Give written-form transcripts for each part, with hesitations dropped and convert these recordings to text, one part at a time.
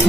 हा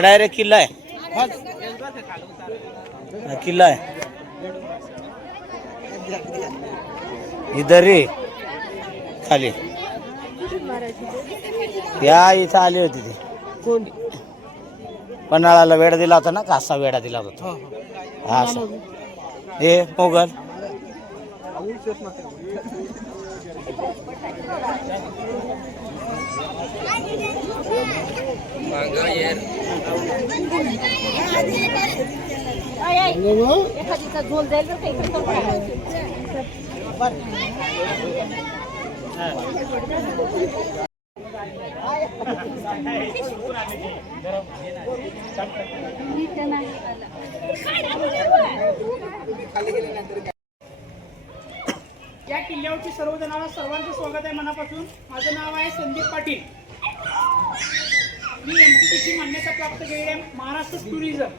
डायरेक्ट किल्ला आहे, किल्ला आहे इधर रे खाली. या इथं आली होती ती कोण, पन्हाळाला वेढा दिला होता ना, कासा वेढा दिला होता हा असं. हे मोगल एखादीचा झोल जाईल तर या किल्ल्यावरती सर्वजणांना सर्वांचं स्वागत आहे मनापासून. माझं नाव आहे संदीप पाटील. मी एमटीपीची मान्यता प्राप्त केलेली आहे महाराष्ट्र टुरिझम.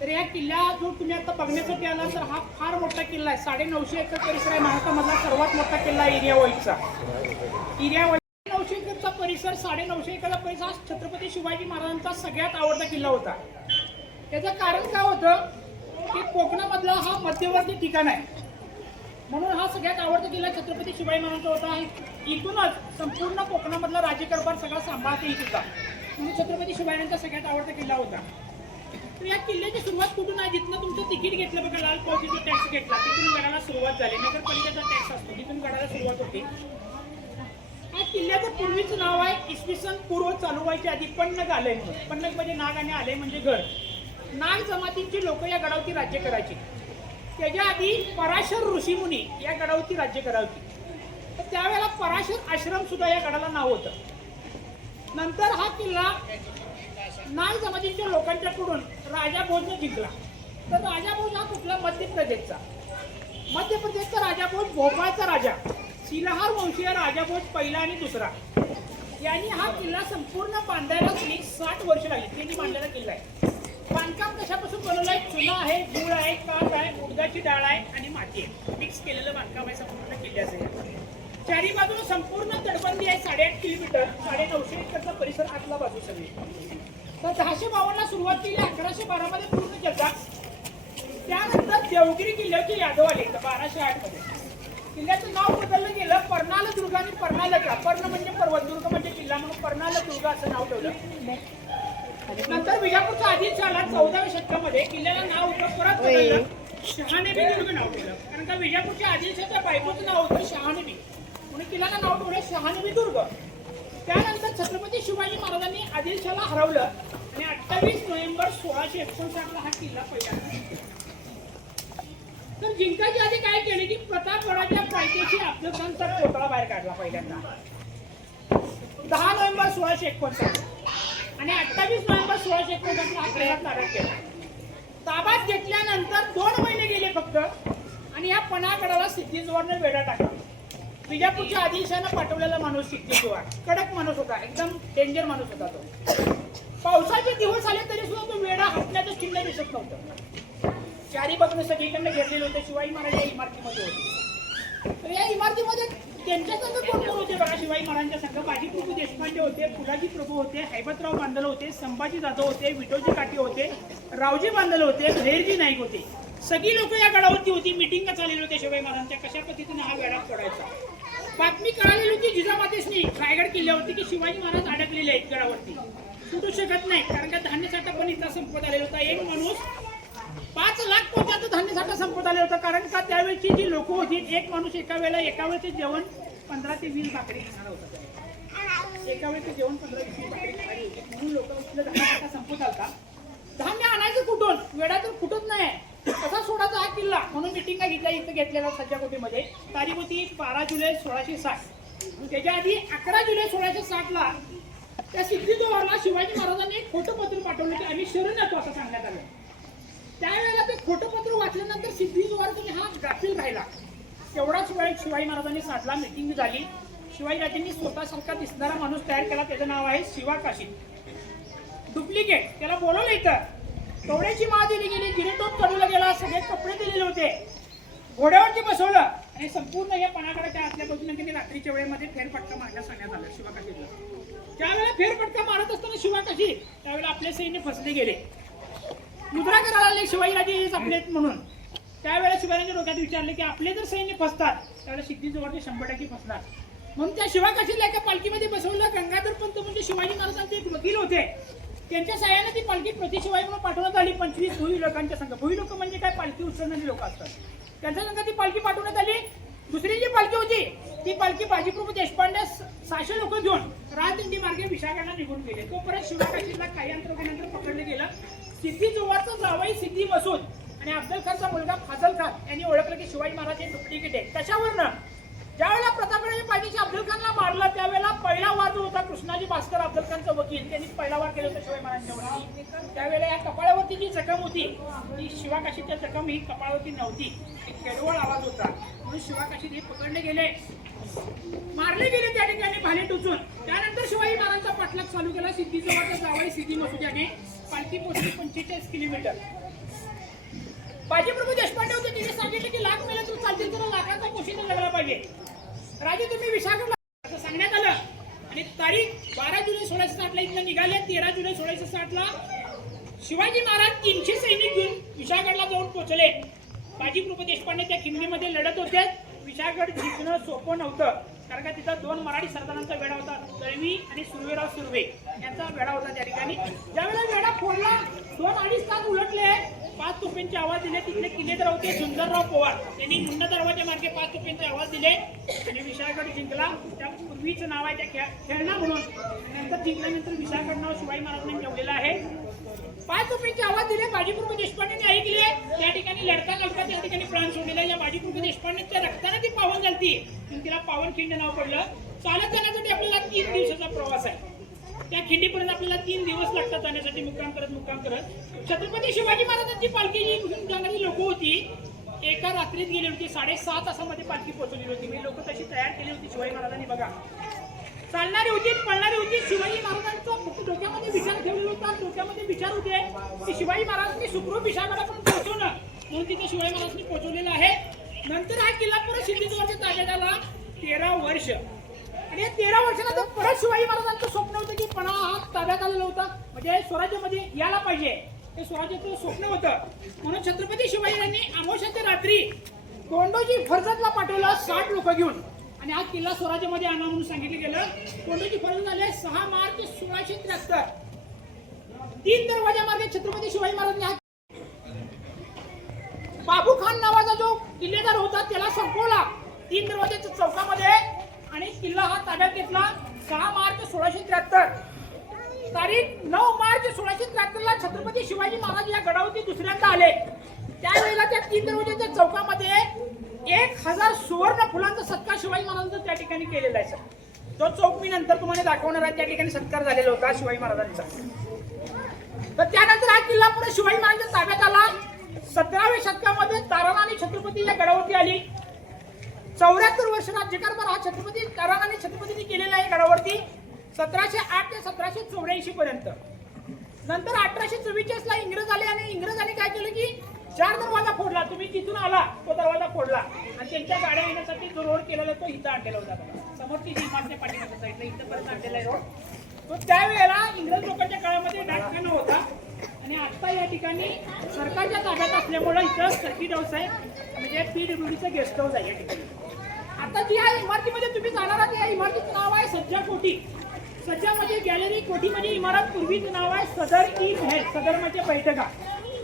तर या किल्ला जो तुम्ही आता बघण्यासाठी आला तर हा फार मोठा किल्ला आहे. 950 एकर परिसर आहे. महाराष्ट्रामधला सर्वात मोठा किल्ला एरिया वाईजचा. एरिया वाईज 900 एकरचा परिसर, 950 एकरचा परिसर हा छत्रपती शिवाजी महाराजांचा सगळ्यात आवडता किल्ला होता. त्याचं कारण काय होतं की कोकणामधला हा मध्यवर्ती ठिकाण आहे, म्हणून हा सगळ्यात आवडता किल्ला छत्रपती शिवाजी महाराजांचा होता. इथूनच संपूर्ण कोकणामधला राज्यकारभार सगळा सांभाळता येत होता, म्हणून छत्रपती शिवाजींचा सगळ्यात आवडता किल्ला होता. तर या किल्ल्याची सुरुवात कुठून आहे? जिथनं तुमचं तिकीट घेतलं बघा, लाल पावतीचा टॅक्स घेतला तिथून गडाला सुरुवात झाली. नगरपालिकेचा टॅक्स असतो, तिथून गडाला सुरुवात होती. या किल्ल्याचं पूर्वीचं नाव आहे इसवी सन पूर्व चालू व्हायच्या आधी पन्नग आलय म्हणून. पन्नग म्हणजे नाग आणि आलय म्हणजे गड. नाग जमातीची लोक या गडावरती राज्य करायची. त्याच्या आधी पराशर ऋषीमुनी या गडावरती राज्य करायची. तर त्यावेळेला पराशर आश्रम सुद्धा या गडाला नाव होतं. नंतर हा किल्ला नाग जमातीच्या लोकांच्याकडून राजा भोजने जिंकला. तर राजा भोज हा कुठला? मध्य प्रदेशचा. मध्य प्रदेशचा राजा भोज, भोपाळचा राजा, शिलाहार वंशीय राजा भोज पहिला आणि दुसरा यांनी हा किल्ला संपूर्ण बांधायला 60 वर्ष लागली. त्यांनी बांधलेला किल्ला आहे. बांधकाम कशापासून बनवलं आहे? चुना आहे, गूळ आहे, काप आहे, उडदाची डाळ आहे आणि माती आहे. मिक्स केलेलं बांधकाम आहे संपूर्ण किल्ल्याचं. चारी बाजूला संपूर्ण तटबंदी आहे. 8.5 किलोमीटर, 950 एकरचा परिसर आतला बाजू सगळी. तर 1052 ला सुरुवात केली, 1112 मध्ये पूर्ण केला. त्यानंतर देवगिरी किल्ल्याचे यादव आले 1208 मध्ये. किल्ल्याचं नाव बदललं गेलं, पर्णाल दुर्ग आणि पर्णालका. पर्ण म्हणजे पर्वत, दुर्ग म्हणजे किल्ला, म्हणून पर्णाल दुर्ग असं नाव ठेवलं. नंतर विजापूरचा आदिलशाह आला 14व्या शतकामध्ये. किल्ल्याला नाव होतं परत बदललं, शहानबी दुर्ग नाव ठेवलं. कारण का विजापूरच्या आदिलशाहच्या बायकोचं नाव होतं शहानबी, म्हणून किल्ल्याला नाव ठेवलं शहानबी दुर्ग. त्यानंतर छत्रपती शिवाजी महाराजांनी आदिलशाहला हरवलं आणि 28 नोव्हेंबर 1659 ला हा किल्ला पहिल्यांदा. तर जिंकायच्या आधी काय केले की प्रतापगडाच्या पायथ्याशी अफजल खानचा पुतळा बाहेर काढला पहिल्यांदा 10 नोव्हेंबर 1659 आणि 28 नोव्हेंबर 1659 हा किल्ला ताब्यात केला. ताब्यात घेतल्यानंतर 2 महिने गेले फक्त आणि या पन्हाळगडाला सिद्धीजवळनं वेढा टाकला. विजापूरच्या आदिलशाहनं पाठवलेला माणूस सिद्धीजवळ कडक माणूस होता, एकदम डेंजर माणूस होता तो. पावसाचे दिवस आले तरी सुद्धा तो वेढा हटण्याचं चिन्ह दिसत नव्हतं. चारी बाजूने सगळीकडनं घेतलेले होते. शिवाजी महाराज या इमारतीमध्ये होते. तर या इमारतीमध्ये त्यांच्या संघ कोण कोण होते बघा? शिवाजी महाराजांच्या संघ बाजी प्रभू देशपांडे होते, फुलाजी प्रभू होते, हैबतराव बांधल होते, संभाजी जाधव होते, विठोजी काटे होते, रावजी बांधल होते, झैरजी नाईक होते. सगळी लोक या गडावरती होती. मिटिंग चाललेली होती शिवाजी महाराजांच्या, कशा पद्धतीने हा वेढा फोडायचा. बातमी कळालेली होती जिजामातेसनी रायगड किल्ल्यावरती की शिवाजी महाराज अडकलेले आहेत गडावरती, सुटू शकत नाही. कारण का धान्य साठा पण इथला संपत आलेला होता. एक माणूस 5 लाख पोत्याचं धान्य साठा संपत आलेला होता. कारण का त्यावेळची जी लोक होती, एक माणूस एका वेळेचे जेवण 15 ते 20 भाकरी खाणार होता. एका वेळेचे जेवण 15 ते 20 भाकरी खाणार होते, म्हणून लोक धान्य साठा संपत आलता. धान्य आणायचं कुठून? वेळा तर कुठत नाही, कसा सोडायचा हा किल्ला, म्हणून मिटिंगा घेतल्या इथं घेतलेल्या सज्जाकोटीमध्ये. तारीख होती 12 जुलै 1660. त्याच्या आधी 11 जुलै 1660ला त्या सिद्धीजवळला शिवाजी महाराजांनी एक खोटं पत्र पाठवलं की आम्ही शरण येतो असं सांगण्यात आलं. त्यावेळेला ते खोटं पत्र वाचल्यानंतर सिद्धीजवळ तुम्ही हा गाफील राहिला. तेवढाच वेळ शिवाजी महाराजांनी साधला, मिटिंग झाली. शिवाजीराजांनी स्वतःसारखा दिसणारा माणूस तयार केला, त्याचं नाव आहे शिवा काशी. डुप्लिकेट त्याला बोलवलं इथं. कवड्याची माळ दिली गेली, गिरीटोप चढवला गेला, सगळे कपडे दिलेले होते, घोड्यावरती बसवलं आणि संपूर्ण हे पणागडाच्या आतल्या बाजूने त्यांनी रात्रीच्या वेळेमध्ये फेरफटका मारण्यास सांगण्यात आलं शिवाकाशीला. त्यावेळेला फेरफटका मारत असताना शिवाकाशी त्यावेळेला आपले सैन्य फसले गेले. मुद्रा करायला लागले शिवाजीराजे आपले म्हणून. त्यावेळेला शिवाजीच्या डोक्यात विचारले की आपले जर सैन्य फसतात त्यावेळेला सिद्धीजवळचे 100% फसणार. म्हणून त्या शिवाकाशीला एका पालखीमध्ये बसवलं. गंगाधर पंत म्हणजे शिवाजी महाराजांचे एक वकील होते, त्यांच्या सहाय्याने ती पालखी प्रति शिवाई म्हणून पाठवण्यात आली. 25 भुई लोकांच्या संघ. भुई लोक म्हणजे काय, पालखी उचलणारी लोक असतात, त्यांच्या संघ ती पालखी पाठवण्यात आली. दुसरी जी पालखी होती ती पालखी बाजीप्रभू देशपांडे 600 लोक घेऊन राजदिंडी मार्गे विशाखाला निघून गेले. तो परत शिवाकाशीला काही अंतरानंतर पकडलं गेलं. सिद्धी जोवारचा जावई सिद्धी मसूद आणि अफजल खानचा मुलगा फाजल खान यांनी ओळखलं की शिवाजी महाराज हे डुप्लिकेट आहे. कशावरनं? ज्यावेळेला प्रतापराजे पाहिजे अफजल खानला मारला त्यावेळेला पहिला वार जो होता कृष्णाजी भास्कर अफजल खानचा वकील त्यांनी पहिला वार केला होता शिवाजी महाराजांच्यावरती. त्यावेळेला या कपाळावरती जी जखम होती ती शिवाकाशीच्या जखम ही कपाळावरती नव्हती, खेडवळ आवाज होता म्हणून शिवाकाशी हे पकडले गेले, मारले गेले त्या ठिकाणी भाले टोचून. त्यानंतर शिवाजी महाराजांचा पाठलाग चालू केला. सिद्धीजवळचा जावई सिद्धी मसूद याने पालखी पोहोचली 45 किलोमीटर. बाजीप्रभू देशपांडे होते, तिने सांगितले की लाख मेले तर चालतील, तर लाखाचा पोशिंदा जगला पाहिजे. राजे तुम्ही विशाखाला असं सांगण्यात आलं आणि तारीख 12 जुलै 1660ला इथनं निघाले. 13 जुलै 1660ला शिवाजी महाराज 300 सैनिक घेऊन विशाळगडला जाऊन पोहोचले. बाजीप्रभू देशपांडे त्या खिंडीमध्ये लढत होते. विशाळगड जिंकणं सोपं नव्हतं, कारण का तिथं 2 मराठी सरदारांचा वेढा होता, दळवी आणि सुर्वेराव सुर्वे यांचा वेढा होता त्या ठिकाणी. ज्यावेळेला वेढा फोडला 2-2.5 तास उलटले, 5 तुपेंचे आवाज दिले. तिथले किल्लेदार होते सुंदरराव पवार, त्यांनी मुंडा दरवाजा मार्गे 5 तुपेंचे आवाज दिले आणि विशाळगड जिंकला. त्या पूर्वीचं नाव आहे त्या खेळणा म्हणून, नंतर जिंकल्यानंतर विशाळगड नाव शिवाजी महाराजांनी ठेवलेलं आहे. 5 तुपेंचे आवाज दिले. बाजीप्रभू देशपांडेने ऐकले. त्या ठिकाणी लढता लढता त्या ठिकाणी प्राण सोडलेला. या बाजीप्रभू देशपांडेच्या रक्ताने ती पावन झालती, तिला पावनखिंड नाव पडलं. चालत जाण्यासाठी आपल्याला 3 दिवसाचा प्रवास आहे. त्या खिंडीपर्यंत आपल्याला 3 दिवस लागतात जाण्यासाठी, मुक्काम करत. छत्रपती शिवाजी महाराजांची पालखी जी घेऊन जाणारी लोक होती एका रात्रीत गेली होती. 7.5 तासामध्ये पालखी पोहोचलेली होती. मी लोक तशी तयार केली होती शिवाजी महाराजांनी. बघा, चालणारी होती, पळणारी होती. शिवाजी महाराजांचा डोक्यामध्ये विचार ठेवलेला होता. डोक्यामध्ये विचार होते की शिवाजी महाराजांनी सुखरूप विशाळगडापर्यंत पोहोचवणं, म्हणून तिथे शिवाजी महाराजांनी पोहोचवलेलं आहे. नंतर हा किल्ला परत सिद्धीजवळच्या ताब्यात आला. 13 वर्ष आणि या 13 वर्षानंतर परत शिवाजी महाराजांचं स्वप्न होतं की पन्हाळा हा ताब्यात आलेला होता, म्हणजे स्वराज्यामध्ये यायला पाहिजे, हे स्वराज्याचं स्वप्न होतं. म्हणून छत्रपती शिवाजीराजांनी अमावस्याच्या रात्री कोंडोजी फर्जतला पाठवलं 60 लोक घेऊन आणि हा किल्ला स्वराज्यामध्ये आणा म्हणून सांगितलं गेलं. कोंडोजी फर्जत झाले 6 मार्च 1673. 3 दरवाजा मार्गे छत्रपती शिवाजी महाराजांनी बाबू खान नावाचा जो किल्लेदार होता त्याला संपवला 3 दरवाजाच्या चौकामध्ये आणि किल्ला हा ताब्यात घेतला. 6 मार्च 1673. तारीख 9 मार्च 1673ला छत्रपती शिवाजी महाराज या गडावरती दुसऱ्यांदा आले. त्यावेळेला त्या 3 दरवाजाच्या चौकामध्ये 1000 सुवर्ण फुलांचा सत्कार शिवाजी महाराजांचा त्या ठिकाणी केलेला आहे. जो चौक मी नंतर तुम्हाला दाखवणार आहे, त्या ठिकाणी सत्कार झालेला होता शिवाजी महाराजांचा. तर त्यानंतर हा किल्ला पुढे शिवाजी महाराजांच्या ताब्यात आला. 17व्या शतकामध्ये ताराराणी छत्रपती या गडावरती आली. 74 वर्ष राज्यकारभार हा छत्रपती ताराराणी छत्रपतींनी केलेला आहे गडावरती 1708 ते 1784 पर्यंत. नंतर 1844ला इंग्रज आले आणि इंग्रजांनी काय केलं की 4 दरवाजा फोडला. तुम्ही तिथून आला तो दरवाजा फोडला आणि त्यांच्या गाड्या येण्यासाठी जो रोड केलेला तो इथं आणलेला होता. समोरची जी इमारत पाठीमागच्या साईडला इथंपर्यंत आणलेला आहे रोड. तो त्यावेळेला इंग्रज लोकांच्या काळामध्ये डाकखाना होता आणि आता या ठिकाणी सरकारच्या ताब्यात असल्यामुळे इथं सर्किट हाऊस आहे, म्हणजे PWDचं गेस्ट हाऊस आहे या ठिकाणी. आता जी या इमारतीमध्ये तुम्ही जाणार आहात या इमारतीचं नाव आहे सज्जा कोठी. सज्जा म्हणजे गॅलरी, कोठी म्हणजे इमारत. पूर्वीचं नाव आहे सदर इन है, सदर म्हणजे बैठका.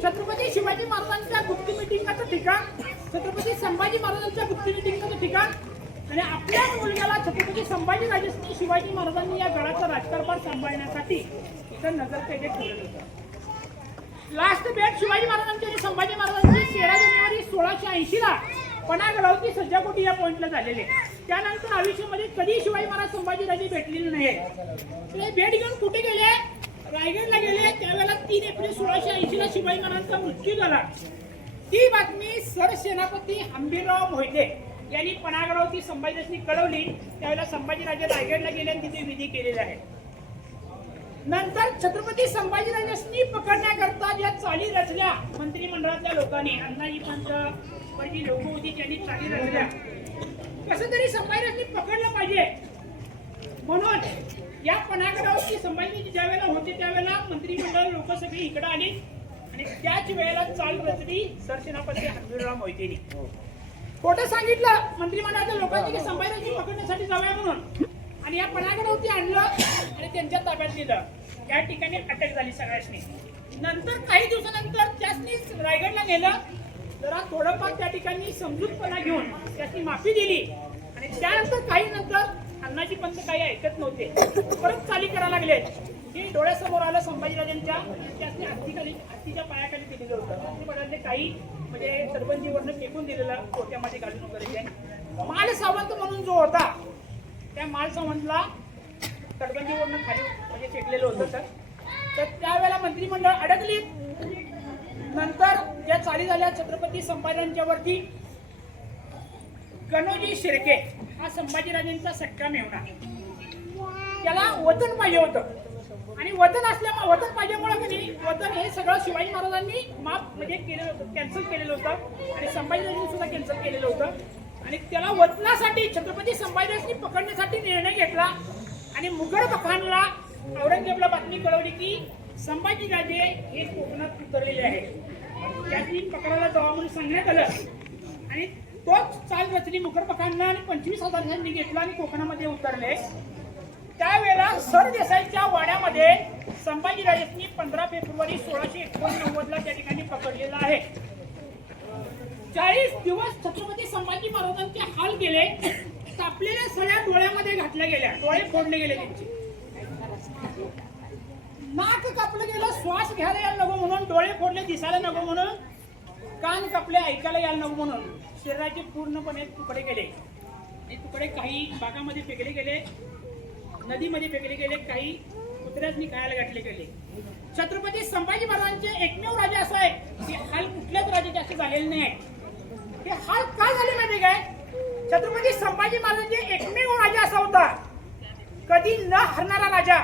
छत्रपती शिवाजी महाराजांच्या गुप्त मिटिंगाचं ठिकाण, छत्रपती संभाजी महाराजांच्या गुप्त मिटिंगाचं ठिकाण आणि आपल्या मुलग्याला छत्रपती संभाजी राजेंनी शिवाजी महाराजांनी या गडाचा राजकारभार सांभाळण्यासाठी इथं नजरकैदेत ठेवलं होतं. लास्ट भेट शिवाजी महाराजांची आणि संभाजी महाराजांची 13 जानेवारी 1680ला पणागरावती सज्जाकोटी या पॉइंटला झालेले. त्यानंतर आयुष्यामध्ये कधी शिवाजी महाराज संभाजीराजे भेटलेले नाही. ते भेट घेऊन कुठे गेले? रायगडला गेले. त्यावेळेला 3 एप्रिल 1680 ला शिवाजी महाराजांचा मृत्यू झाला. ती बातमी सरसेनापती हंबीरराव मोहिते यांनी पणागरावती संभाजीराजांनी कळवली. त्यावेळेला संभाजीराजे रायगडला गेले आणि तिथे विधी केलेले आहे. नंतर छत्रपती संभाजीराजांनी पकडण्याकरता ज्या चाली रचल्या मंत्रिमंडळातल्या लोकांनी, अण्णाजी पंत जी लोक होती त्यांनी चाली रचल्या. कसं तरी संभाजीराजांनी पकडलं पाहिजे म्हणून या पणागरावती संभाजी ज्यावेळेला होते त्यावेळेला मंत्रिमंडळ लोक सगळी इकडे आली आणि त्याच वेळेला चाल रचली सरसेनापती हंबीरराव मोहितेंनी. खोटं सांगितलं मंत्रिमंडळाच्या लोकांनी की संभाजीराजांनी पकडण्यासाठी जाऊया म्हणून आणि या पणागरावती आणलं आणि त्यांच्या ताब्यात दिलं. या ठिकाणी अटक झाली सगळ्यांनी. नंतर काही दिवसानंतर त्यासनी रायगडला नेलं. जरा थोडंफार त्या ठिकाणी समजूतपणा घेऊन त्याची माफी दिली आणि त्यानंतर काही नंतर अण्णाजी पंत काही ऐकत नव्हते, परत चाली करायला लागले. हे डोळ्यासमोर आलं संभाजीराजांच्या. त्यासनी हत्तीच्या पायाखाली दिलेलं होतं. मंत्रिमंडळातले काही म्हणजे सरबंदीवरनं फेकून दिलेलं कोट्यामध्ये घालून वगैरे. माल सावंत म्हणून जो होता त्या माल सावंतला तटबंदीवरनं खाली म्हणजे फेकलेलं होतं. तर त्यावेळेला मंत्रिमंडळ अडकली. नंतर ज्या चाली झाल्या छत्रपती संभाजीराजांच्या वरती गणोजी शिर्के हा संभाजीराजांचा सख्खा मेहुणा, त्याला वतन पाहिजे होतं आणि वतन असल्यामुळे वतन पाहिजेमुळे कधी वतन हे सगळं शिवाजी महाराजांनी माफ म्हणजे केलेलं होतं, कॅन्सल केलेलं होतं आणि संभाजीराजांनी सुद्धा कॅन्सल केलेलं होतं. आणि त्याला वतनासाठी छत्रपती संभाजीराजांनी पकडण्यासाठी निर्णय घेतला आणि मुघल बखानला औरंगजेबला बातमी कळवली की संभाजीराजे हे कोकणात उतरलेले आहेत, त्याची पकडायला जावा म्हणून सांगण्यात आलं. आणि तोच चाल रचली मुघल बखानला आणि 25,000 सैन्य घेतला आणि कोकणामध्ये उतरले. त्यावेळेला सरदेसाईच्या वाड्यामध्ये संभाजीराजांनी 15 फेब्रुवारी 1689 ला त्या ठिकाणी पकडलेला आहे. 40 दिवस छत्रपती संभाजी महाराजांचे हाल केले. तापलेल्या सळ्या डोळ्यामध्ये घातल्या गेल्या, डोळे फोडले गेले त्यांचे, नाक कापलं गेलं, श्वास घ्यायला यायला नको म्हणून, डोळे फोडले दिसायला नको म्हणून, कान कापले ऐकायला यायला नको म्हणून, शरीराचे पूर्णपणे तुकडे केले. हे तुकडे काही भागामध्ये फेकले गेले, नदीमध्ये फेकले गेले, काही कुत्र्यांनी खायला घातले गेले. छत्रपती संभाजी महाराजांचे एकमेव राजे असं आहे की हाल कुठल्याच राजाचे असे झालेले नाही. हे हाल का झाले माहिती काय? छत्रपती संभाजी महाराजांचे एकमेव राजा असा होता कधी न हरणारा राजा.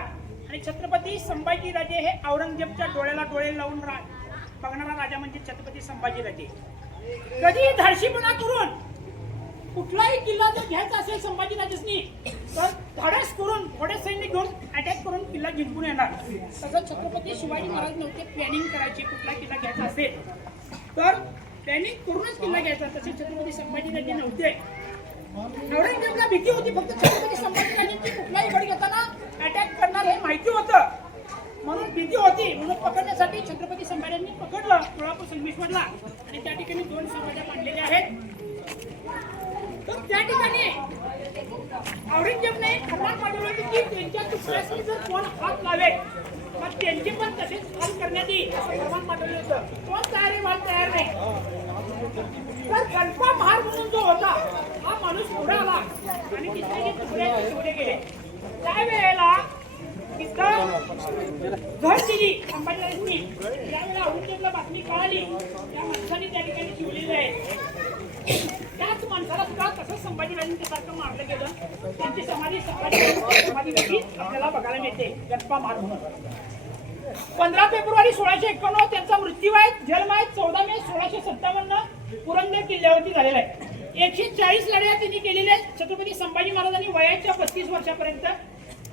आणि छत्रपती संभाजी राजे हे औरंगजेबच्या डोळ्याला डोळे लावून बघणारा राजा म्हणजे छत्रपती संभाजी राजे. कधी धाडशीपणा करून कुठलाही किल्ला जर घ्यायचा असेल संभाजीराजांनी तर धाडस करून थोडे सैन्य घेऊन अटॅक करून किल्ला जिंकून येणार. तसं छत्रपती शिवाजी महाराज नव्हते प्लॅनिंग करायची. कुठला किल्ला घ्यायचा असेल तर प्लॅनिंग करूनच किल्ला घ्यायचा. तसे छत्रपती संभाजीराजे नव्हते. औरंगजेबला भीती होती फक्त छत्रपती संभाजीराजांची कुठलाही गड घेताना अटॅक करणार हे माहिती होतं म्हणून भीती होती. म्हणून पकडण्यासाठी छत्रपती संभाजीराजांनी पकडलं सोलापूर संगमेश्वरला आणि त्या ठिकाणी 2 समाजा मांडलेल्या आहेत. तर त्या ठिकाणी औरंगजेबने फरमान पाठवलं होतं की त्यांच्या तुकड्याशी जर कोण हात लावे मग त्यांचे पण तसेच हाल करण्यात येईल असं फरमान पाठवलं होतं. कोण तयार आहे? मला तयार नाही. तर गणपा महार म्हणून जो होता हा माणूस पुढे आला आणि तिथे तुकडे ठेवले गेले. त्यावेळेला तिथं घर दिली संभाजीराजांनी. त्यावेळेला औरंगजेबला बातमी कळाली. त्या माणसाने त्या ठिकाणी ठेवलेले आहे. त्याच माणसाला सुद्धा तसंच संभाजीराजांच्या सारखं मारलं गेलं. त्यांची समाधी समाधी आपल्याला बघायला मिळते गणपा महार म्हणून. 15 फेब्रुवारी 1651 त्यांचा मृत्यू आहे. जन्म आहे 14 मे 1657 पुरंदर किल्ल्यावरती झालेला आहे. 140 लढ्या त्यांनी केलेल्या आहेत. छत्रपती संभाजी महाराजांनी वयाच्या 32 वर्षापर्यंत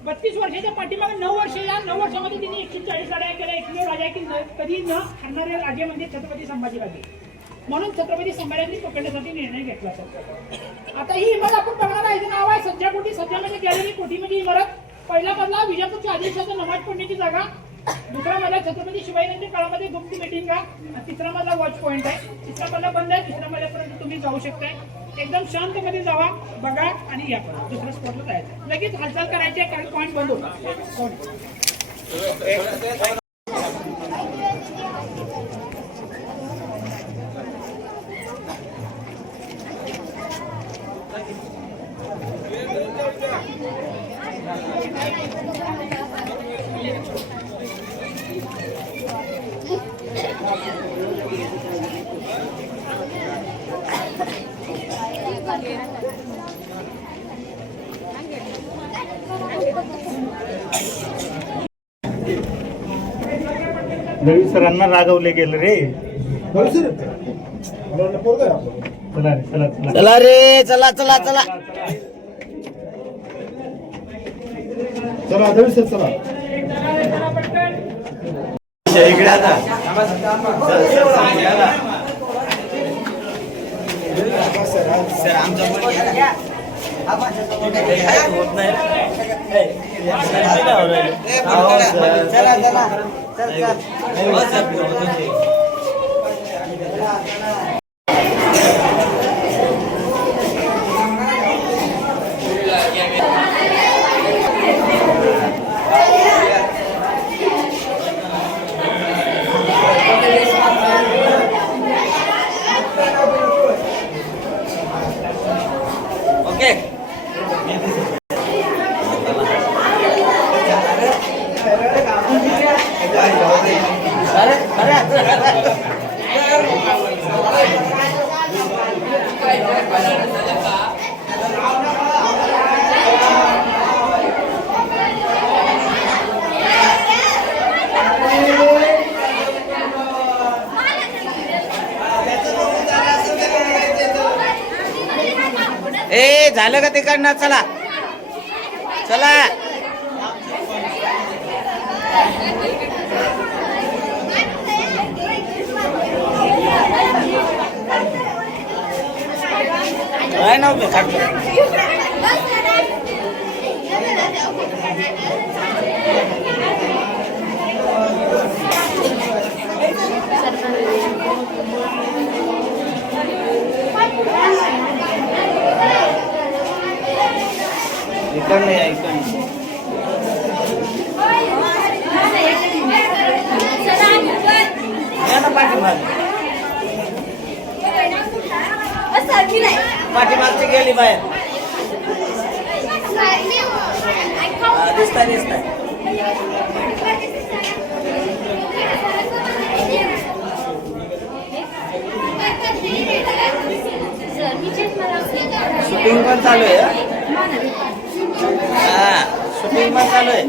32 वर्षाच्या पाठीमागे 9 वर्ष, या 9 वर्षामध्ये त्यांनी 140 लढाया केल्या. एकमेव राजा की कधी न हरणारे राजे म्हणजे छत्रपती संभाजीराजे. म्हणून छत्रपती संभाजीराजांनी पकडण्यासाठी निर्णय घेतला. आता ही इमारत आपण बघणार आहे. हिचं नाव आहे सज्जाकोटी. सज्जा म्हणजे गॅलरी, कोठी म्हणजे इमारत. पहिला मजला विजापूरच्या आदेशाचा नमाज पडण्याची जागा. दुसरा मजला छत्रपती शिवाजीराजांच्या काळामध्ये गुप्त मीटिंग आहे. तिसरा मजला वॉच पॉइंट आहे. तिसरा मजला बंद आहे. तिसऱ्या मजल्यापर्यंत तुम्ही जाऊ शकताय. एकदम शांतमध्ये जावा, बघा आणि या दुसऱ्या स्पॉटला जायचं. लगेच हालचाल करायची आहे कारण पॉइंट बंद होता. रवी सरांना रागवले गेलं रे. चला रे, चला चला चला रे, चला चला चला. चला रवी सर चला. इकडे आता सर आमचं होत नाही. चला चला ओके. ए झालं का तिकडनं. चला चला. काय नाव ते इकडनं या इकडनं. या ना पाठीमागची गेली बाहेर. दिसता दिसता. शूटिंग पण चालू आहे. हा शूटिंग पण चालू आहे.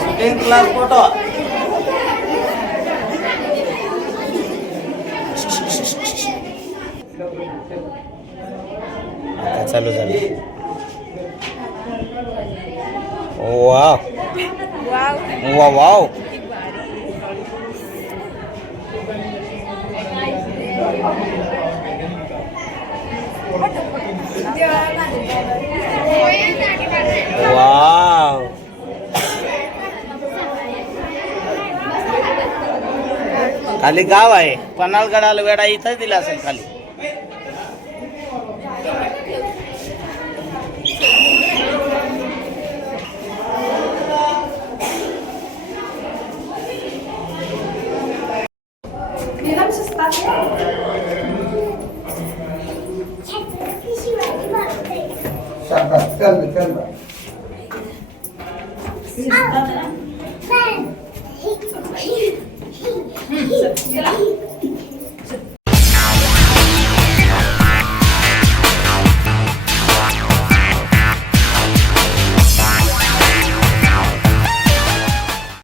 Shooting class photo. आता चालू झालं. Wow wow wow. वाव. खाली गाव आहे. पन्हाळगडाला वेडा इथं दिला असेल खाली. Hey.